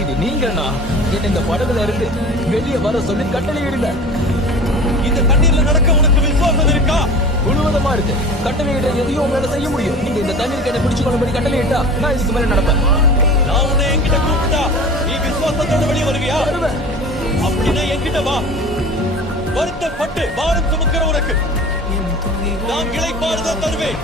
இது நீங்கண்ணா என்ன இந்த படகுல இருந்து வெளியே வர சொல்லி கட்டளை இடுங்க. இந்த தண்ணீர்ல நடக்க உனக்கு விசுவாசம் இருக்கா? முழுவதமா இருக்கு. கட்டளை இட எதையும் உங்களால செய்ய முடியும். நீங்க இந்த தண்ணீருக்கு என்ன பிடிச்சு கொண்டபடி கட்டளை இட்டா நான் இதுக்கு மேல நடப்பேன். நான் உன்னை என்கிட்ட கூப்பிட்டா நீ விசுவாசத்தோட வெளியே வருவியா? வருவேன். அப்படின்னா என்கிட்ட வா. வருத்தப்பட்டு பாரம் சுமக்கிற உனக்கு நான் இளைப்பாறுதல் தருவேன்.